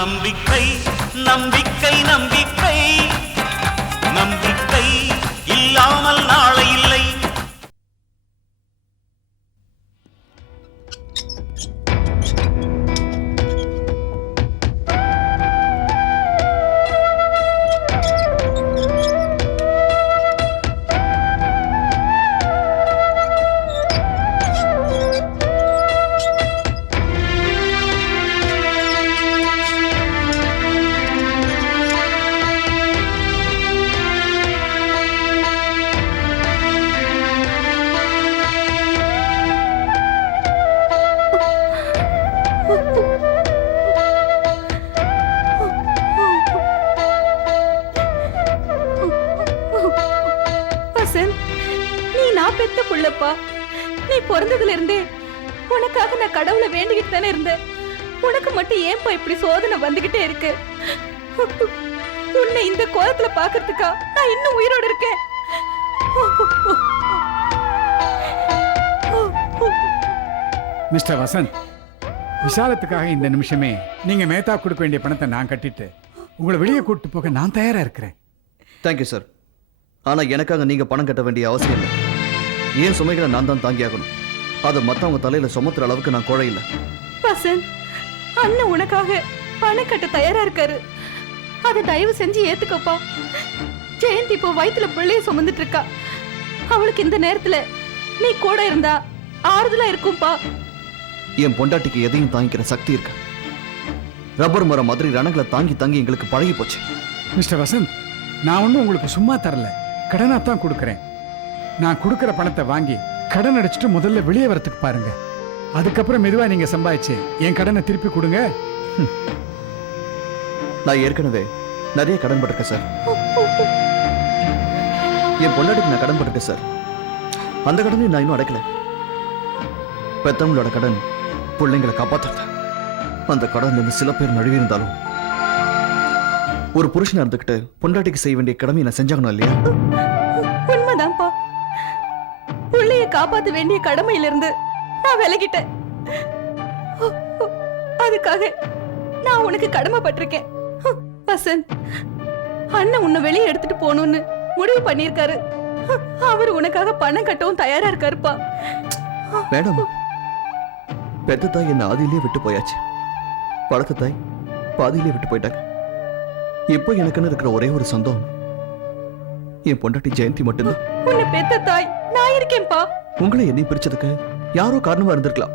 நம்பிக்கை நம்பிக்கை நம்பிக்கை நம்பிக்கை இல்லாமல் நாளை இல்லை. பெத்த புள்ளப்பா, நீ பிறந்ததுல இருந்தே உனக்காக நான் கடவுளை வேண்டிக்கிட்டு தானே இருந்தேன். உனக்கு மட்டும் ஏன்பா இப்படி சோதனை வந்துகிட்டே இருக்கு? உன்னை இந்த கோலத்துல பாக்குறதுக்கா நான் இன்னும் உயிரோடு இருக்கேன். மிஸ்டர் வசந்த், விசாலத்துக்காக இந்த நிமிஷமே நீங்க மேத்தா கொடுக்க வேண்டிய பணத்தை நான் கட்டிட்டு உங்களை வெளியே கூட்டு போக நான் தயாரா இருக்கிறேன். Thank you sir. ஆனா எனக்காக நீங்க பணம் கட்ட வேண்டிய அவசியம் இல்லை. ஏன் சுமைகளை நான் தான் தாங்கியாகணும்? அதை மத்தவங்க தலையில சுமத்துற அளவுக்கு நான் குழ இல்லை. வசந்த், அண்ணன் உனக்காக பணம் கட்ட தயாரா இருக்காரு. அதை தயவு செஞ்சு ஏத்துக்கப்பா. ஜெயந்தி இப்போ வயிற்றுல பிள்ளைய சுமந்துட்டு இருக்கா. அவளுக்கு இந்த நேரத்துல நீ கூட இருந்தா ஆறுதலா இருக்கும்பா. என் பொண்டாட்டிக்கு எதையும் தாங்கிக்கிற சக்தி இருக்கு. ரப்பர் மரம் மாதிரி ரணங்களை தாங்கி தாங்கி எங்களுக்கு பழகி போச்சு. மிஸ்டர் வசந்த், நான் ஒன்றும் உங்களுக்கு சும்மா தரல, கடனா தான் கொடுக்குறேன். நான் கொடுக்குற பணத்தை வாங்கி கடன் அடிச்சுட்டு முதல்ல வெளியே வரத்துக்கு பாருங்க. அதுக்கப்புறம் மெதுவா நீங்க சம்பாதிச்சு என் கடனை திருப்பி கொடுங்க. நான் ஏற்கனவே நிறைய கடன் பட்டிருக்கேன் சார். என் பொண்டாட்டிக்கு நான் கடன் பட்டிருக்கேன் சார். அந்த கடனையும் நான் இன்னும் அடைக்கல. பெத்தவங்களோட கடன் பிள்ளைங்களை காப்பாற்றுறது. அந்த கடன் இருந்து சில பேர் நழுவி இருந்தாலும் ஒரு புருஷனா இருந்துகிட்டு பொண்டாட்டிக்கு செய்ய வேண்டிய கடமையை நான் செஞ்சாகணும் இல்லையா? உண்மைதான்ப்பா. பிள்ளைய காப்பாற்ற வேண்டிய கடமையிலிருந்து நான் விலகிட்டேன். அதுக்காக நான் உனக்கு கடமைப்பட்டிருக்கேன். வசந்த், அண்ணன் உன்னை வெளியே எடுத்துட்டு போகணும்னு முடிவு பண்ணியிருக்காரு. அவர் உனக்காக பணம் கட்டவும் தயாரா இருக்காருப்பா. மேடம், பெத்த தாய் என்ன ஆதியிலே விட்டு போயாச்சு. பழக்க தாய் பாதியிலே விட்டு போயிட்டாங்க. இப்போ எனக்குன்னு இருக்கிற ஒரே ஒரு சொந்தம் என் பொண்டாட்டி ஜெயந்தி மட்டும்தான். உன்னை பெத்த தாய் நான் இருக்கேன்பா. உங்களை என்னை பிரிச்சதுக்கு யாரோ காரணமா இருந்திருக்கலாம்.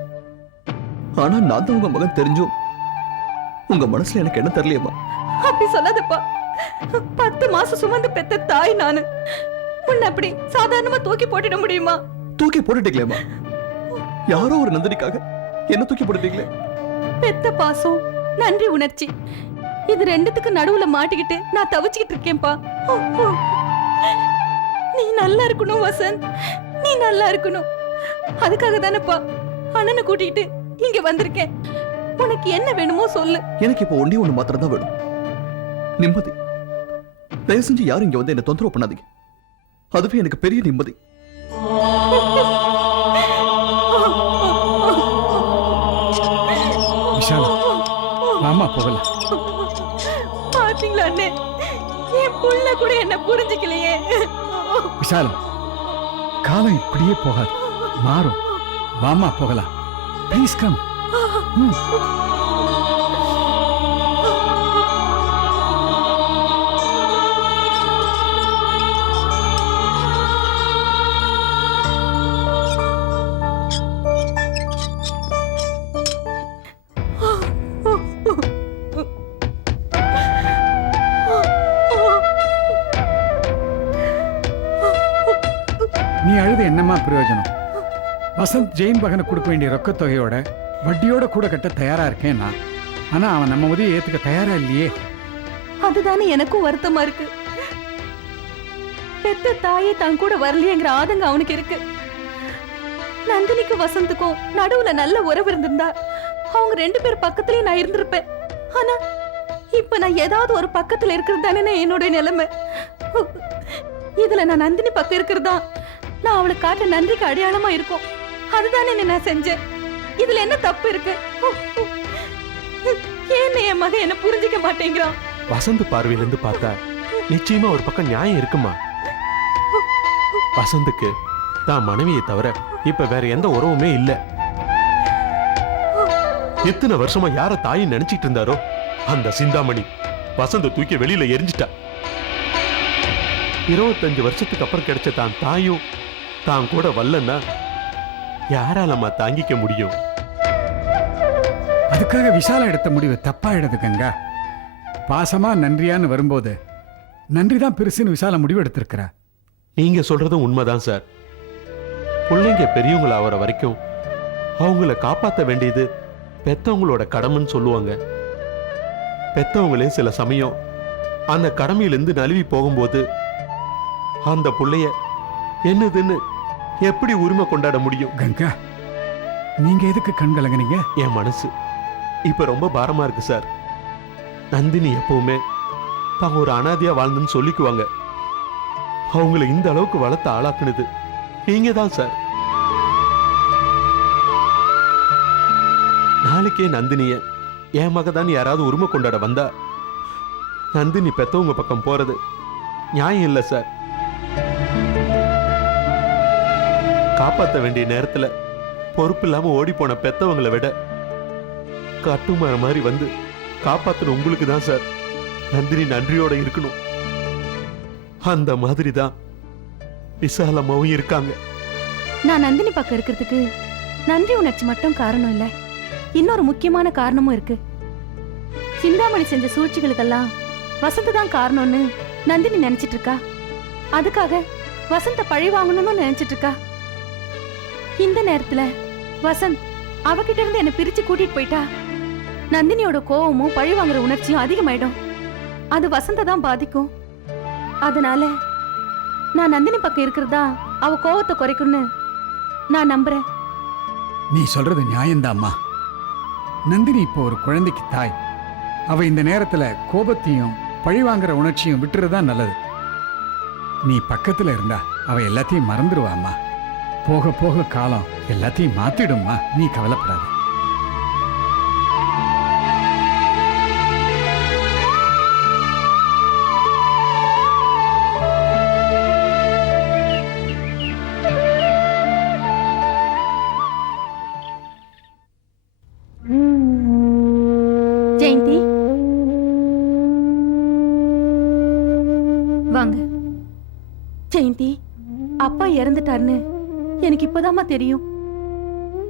ஆனா நான் தான் உங்க மகன் தெரிஞ்சும் உங்க மனசுல எனக்கு என்ன தெரியலையம்மா. அப்படி சொல்லாதப்பா. 10 மாசம் சுமந்து பெத்த தாய் நானு. உன்னை அப்படி சாதாரணமா தூக்கி போட்டுட முடியுமா? தூக்கி போட்டுட்டீங்களேம்மா. யாரோ ஒரு நந்தினிக்காக என்ன தூக்கி போட்டுட்டீங்களே. பெத்த பாசம், நன்றி உணர்ச்சி, இது ரெண்டுத்துக்கு நடுவுல மாட்டிக்கிட்டு நான் தவிச்சுக்கிட்டு இருக்கேன்பா. நீ நல்லா இருக்கணும் வசந்த், நீ நல்லா இருக்கணும். அதுக்காக தானப்பா அண்ணனை கூட்டிட்டு இங்க வந்திருக்கேன். உனக்கு என்ன வேணுமோ சொல்லு. எனக்கு இப்போ ஒண்ணே ஒண்ணு மாத்திரம் தான் வேணும், நிம்மதி. தயவு செஞ்சு யாரும் இங்க வந்து என்ன தொந்தரவு பண்ணாதீங்க. அதுவே எனக்கு பெரிய நிம்மதி. விஷாலா, மாமா போகல. பாத்தீங்களா அண்ணே, என் புள்ள கூட என்ன புரிஞ்சுக்கலையே. விஷாலம், காலம் இப்படியே போகாது, மாறும். வாமா போகலாம். Please come. நீ அழுது என்னமா பிரயோஜனம்? வசந்த் ஜெயின் பகனை கொடுக்க வேண்டிய ரொக்கத் தொகையோட வட்டியோட கூட கட்ட தயாரா இருக்கேன் நான். ஆனா அவன் நம்ம உதவியை ஏத்துக்க தயாரா இல்லையே. அதுதானே எனக்கும் வருத்தமா இருக்கு. பெத்த தாயே தான் கூட வரலையேங்கிற ஆதங்கம் அவனுக்கு இருக்கு. நந்தினிக்கு வசந்துக்கும் நடுவுல நல்ல உறவு இருந்திருந்தா அவங்க 2 பேர் பக்கத்துலயே நான் இருந்திருப்பேன். ஆனா இப்ப நான் ஏதாவது ஒரு பக்கத்துல இருக்கிறது தானே என்னோட நிலைமை. இதுல நான் நந்தினி பக்கம் இருக்கிறதா நான் அவளை காட்ட நன்றிக்கு அடையாளமா இருக்கும். அதுதானே நான் செஞ்சேன். இதுல என்ன தப்பு இருக்கு? ஏன் என் மகன் என்ன புரிஞ்சுக்க மாட்டேங்கிறான்? வசந்த் பார்வையில இருந்து பார்த்தா நிச்சயமா ஒரு பக்கம் நியாயம் இருக்குமா? வசந்துக்கு தான் மனைவியை தவிர இப்ப வேற எந்த உறவுமே இல்ல. எத்தனை வருஷமா யார தாய் நினைச்சிட்டு இருந்தாரோ அந்த சிந்தாமணி வசந்த தூக்கி வெளியில எரிஞ்சிட்டா. 25 வருஷத்துக்கு அப்புறம் கிடைச்ச தான் தாயும் தான் கூட வரலன்னா யாராலம்மா தாங்கிக்க முடியும்? அதுக்காக விசாலம் எடுத்த முடிவு தப்பாயிடுது கங்கா. பாசமா நன்றியான்னு வரும்போது நன்றிதான் பெருசுன்னு விசால முடிவு எடுத்திருக்கிறா. நீங்க சொல்றதும் உண்மைதான் சார். பிள்ளைங்க பெரியவங்கள ஆகிற வரைக்கும் அவங்கள காப்பாற்ற வேண்டியது பெத்தவங்களோட கடமைன்னு சொல்லுவாங்க. பெத்தவங்களே சில சமயம் அந்த கடமையிலிருந்து நழுவி போகும்போது அந்த புள்ளைய என்னதுன்னு எப்படி உரிமை கொண்டாட முடியும்? கங்கா, நீங்க எதுக்கு கண் கலங்குனீங்க? என் மனசு இப்ப ரொம்ப பாரமா இருக்கு சார். நந்தினி எப்பவுமே தான் ஒரு அனாதையா வாழ்ந்துன்னு சொல்லிக்குவாங்க. அவங்கள இந்த அளவுக்கு வளர்த்து ஆளாக்குனது நீங்க தான் சார். நாளைக்கே நந்தினிய என் மகதான் யாராவது உரிமை கொண்டாட வந்தா நந்தினி பெத்தவங்க பக்கம் போறது நியாயம் இல்ல சார். காப்பாற்ற வேண்டிய நேரத்துல பொறுப்பு இல்லாம ஓடி போன பெத்தவங்களை விட கட்டுமர மாதிரி வந்து காப்பாத்துன உங்களுக்கு தான் சார் நந்தினி நன்றியோட இருக்கணும். அந்த மாதிரி தான் விசாலமாவும் இருக்காங்க. நான் நந்தினி பக்கம் இருக்கிறதுக்கு நன்றி உணர்ச்சி மட்டும் காரணம் இல்ல, இன்னொரு முக்கியமான காரணமும் இருக்கு. சிந்தாமணி செஞ்ச சூழ்ச்சிகளுக்கெல்லாம் வசந்த் தான் காரணம்னு நந்தினி நினைச்சிட்டு இருக்கா. அதுக்காக வசந்த பழி வாங்கணும்னு நினைச்சிட்டு இருக்கா. இந்த நேரத்துல வசந்த் அவகிட்ட இருந்து என்ன பிரிச்சு கூட்டிட்டு போயிட்டா நந்தினியோட கோவமும் பழி வாங்குற உணர்ச்சியும் அதிகமாயிடும். அது வசந்த தான் பாதிக்கும். அதனால நான் நந்தினி பக்கம் இருக்கிறதா அவ கோவத்தை குறைக்கும்னு நான் நம்புறேன். நீ சொல்றது நியாயம்தாம்மா. நந்தினி இப்போ ஒரு குழந்தைக்கு தாய். அவ இந்த நேரத்துல கோபத்தையும் பழிவாங்கிற உணர்ச்சியும் விட்டுறதா நல்லது. நீ பக்கத்துல இருந்தா அவ எல்லாத்தையும் மறந்துடுவாம்மா. போக போக காலம் எல்லாத்தையும் மாத்திடும்மா, நீ கவலைப்படாத. ஜெயந்தி வாங்க. ஜெயந்தி, அப்பா இறந்துட்டாருன்னு எனக்கு இப்பதாம்மா தெரியும்.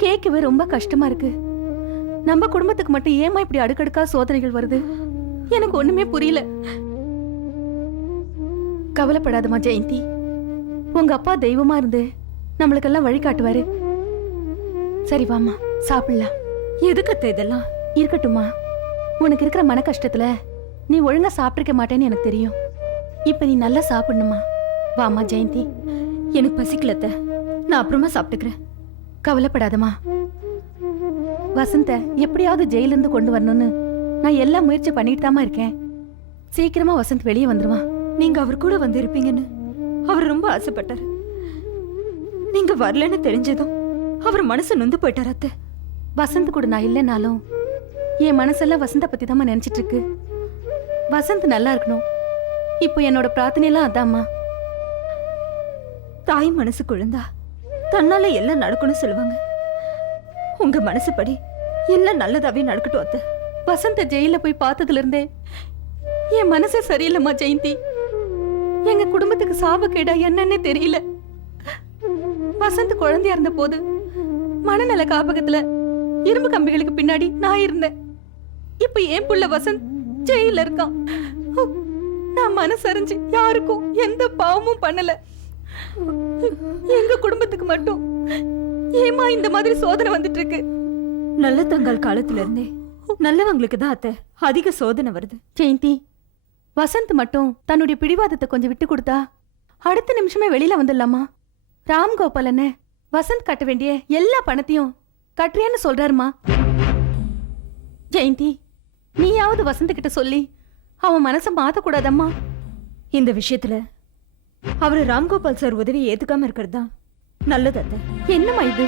கேட்கவே ரொம்ப கஷ்டமா இருக்கு. நம்ம குடும்பத்துக்கு மட்டும் ஏமா இப்படி அடுக்கடுக்கா சோதனைகள் வருது? எனக்கு ஒண்ணுமே புரியல. கவலைப்படாதமா ஜெயந்தி, உங்க அப்பா தெய்வமா இருந்து நம்மளுக்கெல்லாம் வழிகாட்டுவாரு. சரி வாமா சாப்பிடலாம். எதுக்கு இதெல்லாம்? இருக்கட்டுமா, உனக்கு இருக்கிற மன கஷ்டத்துல நீ ஒழுங்கா சாப்பிட்டிருக்க மாட்டேன்னு எனக்கு தெரியும். இப்ப நீ நல்லா சாப்பிடணுமா. வாமா ஜெயந்தி. எனக்கு பசிக்கலத்த, நான் அப்புறமா சாப்பிட்டுக்கிறேன். கவலைப்படாதமா. வசந்த எப்படியாவது ஜெயிலிருந்து கொண்டு வரணும்னு நான் எல்லா முயற்சி பண்ணிட்டு தாமா இருக்கேன். சீக்கிரமா வசந்த் வெளியே வந்துருவான். நீங்க அவர் கூட வந்து இருப்பீங்கன்னு அவர் ரொம்ப ஆசைப்பட்டாரு. நீங்க வரலன்னு தெரிஞ்சதும் அவர் மனசு நொந்து போயிட்டார் அத்தை. வசந்த் கூட நான் இல்லைனாலும் என் மனசெல்லாம் வசந்த பத்தி தான் நினைச்சிட்டு இருக்கு. வசந்த் நல்லா இருக்கணும். இப்போ என்னோட பிரார்த்தனையெல்லாம் அதாம்மா. தாய் மனசு குழந்தா தன்னால எல்லாம் நடக்கணும்னு சொல்லுவாங்க. உங்க மனசுப்படி எல்லாம் நல்லதாவே நடக்கட்டும் அத்தை. வசந்த ஜெயில போய் பார்த்ததுல இருந்தே என் மனசே சரியில்லைம்மா ஜெயந்தி. எங்க குடும்பத்துக்கு சாபக்கேடா என்னன்னே தெரியல. வசந்த் குழந்தையா இருந்த போது மனநல காப்பகத்துல இரும்பு கம்பிகளுக்கு பின்னாடி நான் இருந்தேன். இப்ப ஏன் புள்ள வசந்த் ஜெயில இருக்கான். நான் மனசறிஞ்சு யாருக்கும் எந்த பாவமும் பண்ணல. எங்க குடும்பத்துக்கு மட்டும் ஏமா இந்த மாதிரி சோதனை வந்துட்டு இருக்கு? நல்ல தங்கால் காலத்துல இருந்தே நல்லவங்களுக்கு தான் அத்தை அதிக சோதனை வருது. ஜெயந்தி, வசந்த் மட்டும் தன்னுடைய பிடிவாதத்தை கொஞ்சம் விட்டு கொடுத்தா அடுத்த நிமிஷமே வெளியில வந்துடலாமா? ராம்கோபால் என்ன வசந்த் கட்ட வேண்டிய எல்லா பணத்தையும் கட்டுறியான்னு சொல்றாருமா. ஜெயந்தி, நீயாவது வசந்த் கிட்ட சொல்லி அவன் மனசை மாத்தக்கூடாதம்மா. இந்த விஷயத்துல அவரு ராம்கோபால் சார் உதவி ஏத்துக்காம இருக்கிறது தான் நல்லது அத்தை. என்னம்மா இது?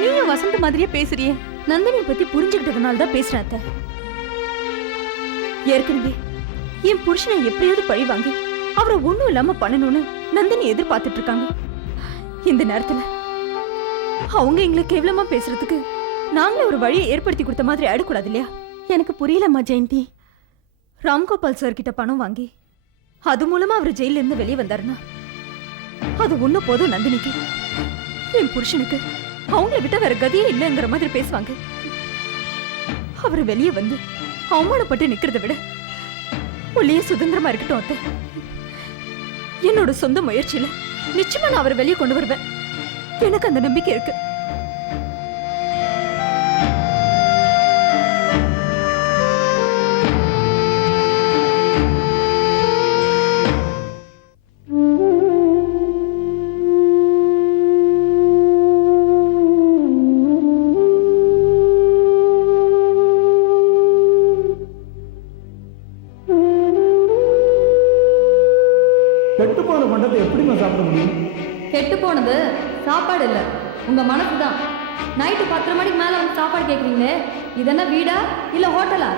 நீயும் வசந்த் மாதிரியே பேசுறியே. நந்தினியை பத்தி புரிஞ்சுக்கிட்டதுனால தான் பேசுறேன் அத்தை. ஏற்கனவே என் புருஷனை எப்படியாவது பழி வாங்கி அவரை ஒண்ணும் இல்லாம பண்ணணும்னு நந்தினி எதிர்பார்த்துட்டு இருக்காங்க. இந்த நேரத்துல அவங்க எங்களை கேவலமா பேசுறதுக்கு நாங்களே ஒரு வழியை ஏற்படுத்தி கொடுத்த மாதிரி ஆயிடக்கூடாது இல்லையா? எனக்கு புரியலம்மா ஜெயந்தி. ராம்கோபால் சார் கிட்ட பணம் வாங்கி அது மூலமா அவர் ஜெயில இருந்து வெளியே வந்தாருன்னா அது ஒண்ணு போதும் நந்தினிக்கு. என் புருஷனுக்கு அவங்கள விட்ட வேற கதியே இல்லைங்கிற மாதிரி பேசுவாங்க. அவர் வெளியே வந்து அவமானப்பட்டு நிக்கிறத விட உள்ளே சுதந்திரமா இருக்கட்டும் அத்தை. என்னோட சொந்த முயற்சியில நிச்சயமா நான் அவரை வெளியே கொண்டு வருவேன். எனக்கு அந்த நம்பிக்கை இருக்கு. கெட்டு போன பண்டத்தை எப்படிமா சாப்பிட முடியும்? கெட்டு போனது சாப்பாடு இல்லை, உங்க மனசு தான். நைட்டு 10 மணிக்கு மேல வந்து சாப்பாடு கேட்குறீங்களே, இது என்ன வீடா இல்ல ஹோட்டலா?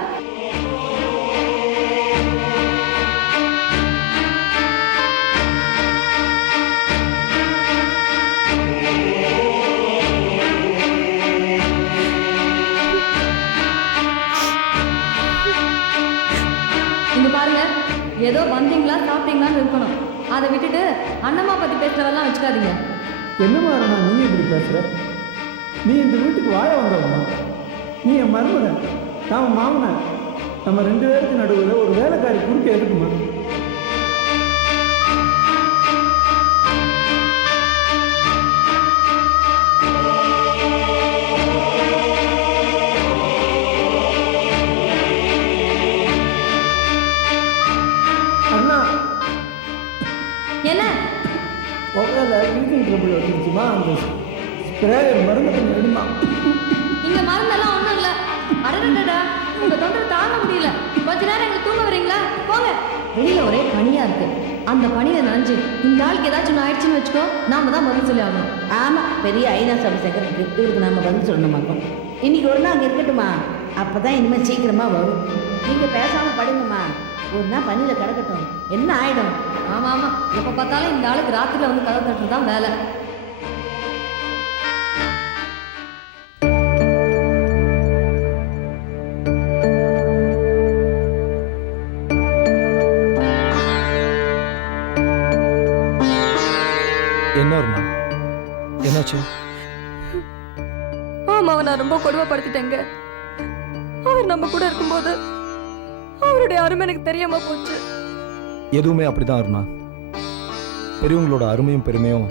இங்க பாருங்க, ஏதோ வந்தீங்களா சாப்பிட்டீங்களான்னு இருக்கணும். அதை விட்டுட்டு அண்ணம்மா பத்தி பேசுறதெல்லாம் வச்சுக்காதீங்க. என்னமா நான் நீ இப்படி பேசுற? நீ இந்த வீட்டுக்கு வாழ வந்தவமா? நீ என் மருமகன், நான் மாமனன். நம்ம 2 பேருக்கு நடுவில் ஒரு வேலைக்காரி குறுக்க எதுக்குமா? அண்ணா என்ன உட்கால வீட்டிங் ட்ரபிள் வந்துருச்சுமா, அந்த ஸ்ப்ரேயர் மருந்து கொஞ்சம் எடுமா. இங்க மருந்தெல்லாம் ஒண்ணும் இல்ல. அடடடா, உங்க தொண்டை தாங்க முடியல. கொஞ்ச நேரம் எங்களை தூங்க வரீங்களா? போங்க. வெளியில ஒரே பனியா இருக்கு. அந்த பனியை நனைஞ்சு இந்த ஆளுக்கு ஏதாச்சும் ஒன்று ஆயிடுச்சுன்னு வச்சுக்கோ, நாம தான் பதில் சொல்லி ஆகணும். ஆமா, பெரிய ஐநா சபை செக்ரட்டரி, இவருக்கு நம்ம பதில் சொல்லணுமாக்கும். இன்னைக்கு ஒரு நாள் அங்கே இருக்கட்டுமா, அப்பதான் இனிமேல் சீக்கிரமா வரும். நீங்க பேசாம படுங்கம்மா, ஒரு நாள் பனியில கிடக்கட்டும், என்ன ஆயிடும்? ஆமா ஆமா, எப்ப பார்த்தாலும் இந்த ஆளுக்கு ராத்திரில வந்து கதை தட்டுறது தான் வேலை. என்ன வருமா? என்னாச்சு? மாமாவை நான் ரொம்ப கொடுமைப்படுத்திட்டேங்க. அவர் நம்ம கூட இருக்கும்போது அவருடைய அருமை எனக்கு தெரியாம போச்சு. எதுவுமே அப்படிதான் அருணா. பெரியவங்களோட அருமையும் பெருமையும்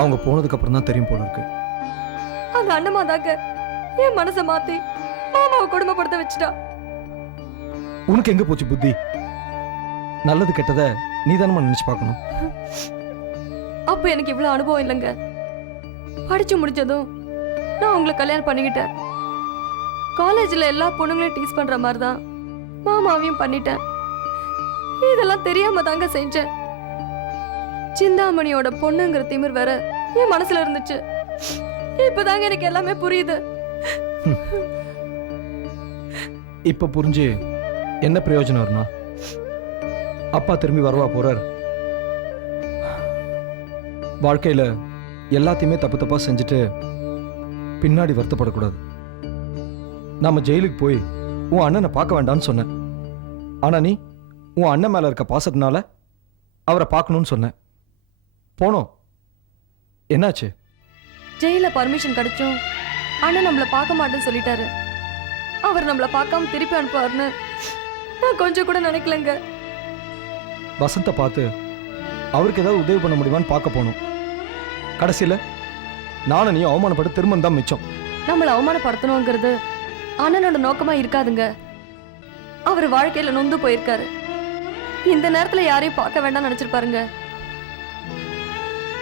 அவங்க போனதுக்கு அப்புறம் தான் தெரியும் போல இருக்கு. அந்த அண்ணமா தாங்க என் மனசை மாத்தி மாமாவை கொடுமைப்படுத்த வச்சுட்டா. உனக்கு எங்க போச்சு புத்தி? நல்லது கெட்டதை நீ தானமா நினைச்சு பார்க்கணும். அப்ப எனக்கு இவ்வளவு அனுபவம் இல்லைங்க. படிச்சு முடிச்சதும் நான் உங்களை கல்யாணம் பண்ணிக்கிட்டேன். காலேஜ்ல எல்லா பொண்ணுங்களையும் டீஸ் பண்ற மாதிரி தான் மாமாவையும் பண்ணிட்டேன். இதெல்லாம் தெரியாம தாங்க செஞ்சேன். சிந்தாமணியோட பொண்ணுங்கிற திமிர் வேற என் மனசுல இருந்துச்சு. இப்பதாங்க எனக்கு எல்லாமே புரியுது. இப்ப புரிஞ்சு என்ன பிரயோஜனம் அருணா? அப்பா திரும்பி வரவா போறார்? வாழ்க்கையில எல்லாத்தையுமே தப்பு தப்பா செஞ்சுட்டு பின்னாடி வருத்தப்படக்கூடாது. நாம ஜெயிலுக்கு போய் உன் அண்ணனை பார்க்க வேண்டாம்னு சொன்னேன். ஆனா நீ உன் அண்ணன் மேல இருக்க பாசத்தினால அவரை பார்க்கணும்னு சொன்னேன். போனோம், என்னாச்சு? ஜெயில பர்மிஷன் கிடைச்சும் அண்ணன் நம்மள பார்க்க மாட்டேன்னு சொல்லிட்டாரு. அவர் நம்மள பார்க்காம திருப்பி அனுப்புவார்னு நான் கொஞ்சம் கூட நினைக்கலங்க. வசந்த பார்த்து அவருக்கு ஏதாவது உதவி பண்ண முடியுமான்னு பார்க்க போனோம். கடைசியில நானும் நீ அவமானப்பட்டு திரும்ப தான் மிச்சம். நம்மள அவமானப்படுத்தணுங்கிறது அண்ணனோட நோக்கமா இருக்காதுங்க. அவர் வாழ்க்கையில நொந்து போயிருக்காரு. இந்த நேரத்துல யாரையும் பார்க்க வேண்டாம் நினைச்சிருப்பாருங்க.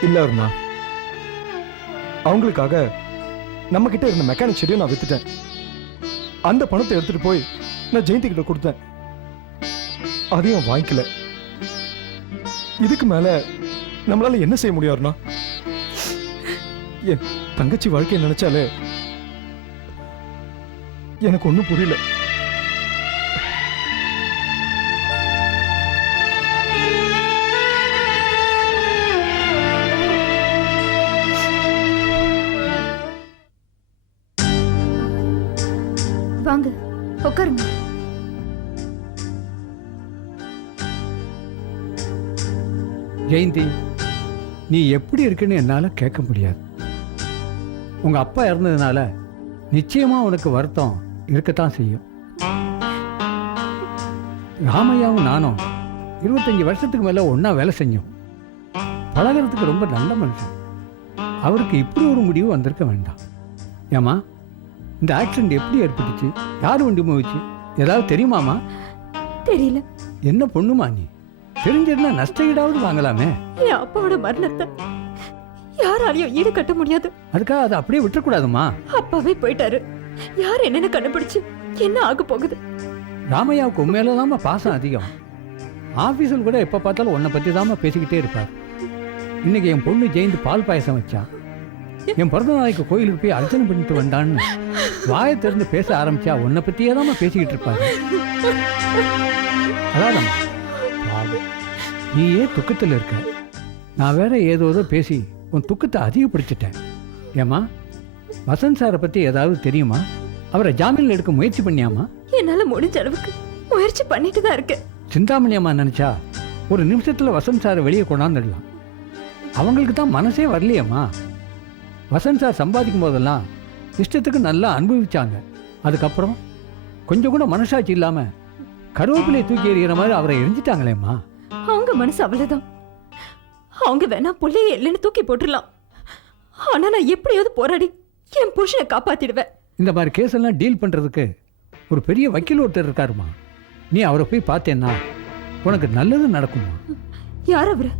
இல்ல அருணா, அவங்களுக்காக நம்ம கிட்ட இருந்த மெக்கானிக் ஷெட்டையும் நான் வித்துட்டேன். அந்த பணத்தை எடுத்துட்டு போய் நான் ஜெயந்தி கிட்ட கொடுத்தேன். அதையும் வாங்கிக்கல. இதுக்கு மேல நம்மளால என்ன செய்ய முடியும் அருணா? என் தங்கச்சி வாழ்க்கையை நினைச்சாலே எனக்கு ஒண்ணும் புரியல. வாங்க உட்காருங்க. ஜெயந்தி, நீ எப்படி இருக்குன்னு என்னால் கேட்க முடியாது. உங்கள் அப்பா இறந்ததுனால நிச்சயமாக உனக்கு வருத்தம் இருக்கத்தான் செய்யும். ராமையாவும் நானும் 25 வருஷத்துக்கு மேலே ஒன்றா வேலை செஞ்சோம். பழகிறதுக்கு ரொம்ப நல்ல மனுஷன். அவருக்கு இப்படி ஒரு முடிவு வந்திருக்க வேண்டாம். ஏம்மா, இந்த ஆக்சிடென்ட் எப்படி ஏற்பட்டுச்சு? யார் வண்டி மோதிச்சு? ஏதாவது தெரியுமாமா? தெரியல. என்ன பொண்ணுமா நீ? தெரிஞ்சிருந்தா நஷ்ட ஈடாவது வாங்கலாமே. என் அப்பாவோட மரணத்தை யாராலையும் ஈடு கட்ட முடியாது. அதுக்காக அதை அப்படியே விட்டுறக்கூடாதுமா. அப்பாவே போயிட்டாரு. யார் என்னன்னு கண்டுபிடிச்சு என்ன ஆக போகுது? ராமையாவுக்கு உண்மையில பாசம் அதிகம். ஆபீஸில் கூட எப்ப பார்த்தாலும் உன்னை பத்தி தாமா பேசிக்கிட்டே இருப்பார். இன்னைக்கு என் பொண்ணு ஜெயந்தி பால் பாயசம் வச்சா. என் பிறந்த நாளைக்கு கோயிலுக்கு போய் அர்ச்சனை பண்ணிட்டு வந்தான்னு வாயை திறந்து பேச ஆரம்பிச்சா உன்னை பத்தியே தாமா பேசிக்கிட்டு இருப்பாரு. அதாதம்மா, பாவம். நீயே துக்கத்தில் இருக்க. நான் வேற ஏதோ பேசி உன் துக்கத்தை அதிகப்படுத்திட்டேன். ஏம்மா, வசந்த் சாரை பத்தி ஏதாவது தெரியுமா? அவரை ஜாமீன்ல எடுக்க முயற்சி பண்ணியாமா? என்னால முடிஞ்ச அளவுக்கு முயற்சி பண்ணிட்டு தான் இருக்கேன். சிந்தாமணி அம்மா நினைச்சா ஒரு நிமிஷத்துல வசந்த் சாரை வெளியே கொண்டாந்துடலாம். அவங்களுக்கு தான் மனசே வரலையம்மா. வசந்த் சார் சம்பாதிக்கும் போதெல்லாம் இஷ்டத்துக்கு நல்லா அனுபவிச்சாங்க. அதுக்கப்புறம் கொஞ்சம் கூட மனசாட்சி இல்லாம கருவேப்பிலையை தூக்கி எறிகிற மாதிரி அவரை எரிஞ்சிட்டாங்களேம்மா. அவங்க மனசு அவ்வளவுதான். அவங்க வேணா புள்ளைய இல்லைன்னு தூக்கி போட்டுடலாம். ஆனா நான் எப்படியாவது போராடி என் புருஷனை காப்பாத்திடுவேன். இந்த மாதிரி கேஸ் எல்லாம் டீல் பண்றதுக்கு ஒரு பெரிய வக்கீல் ஒருத்தர் இருக்காருமா. நீ அவரை போய் பார்த்தேன்னா உனக்கு நல்லது நடக்குமா? யார் அவரு?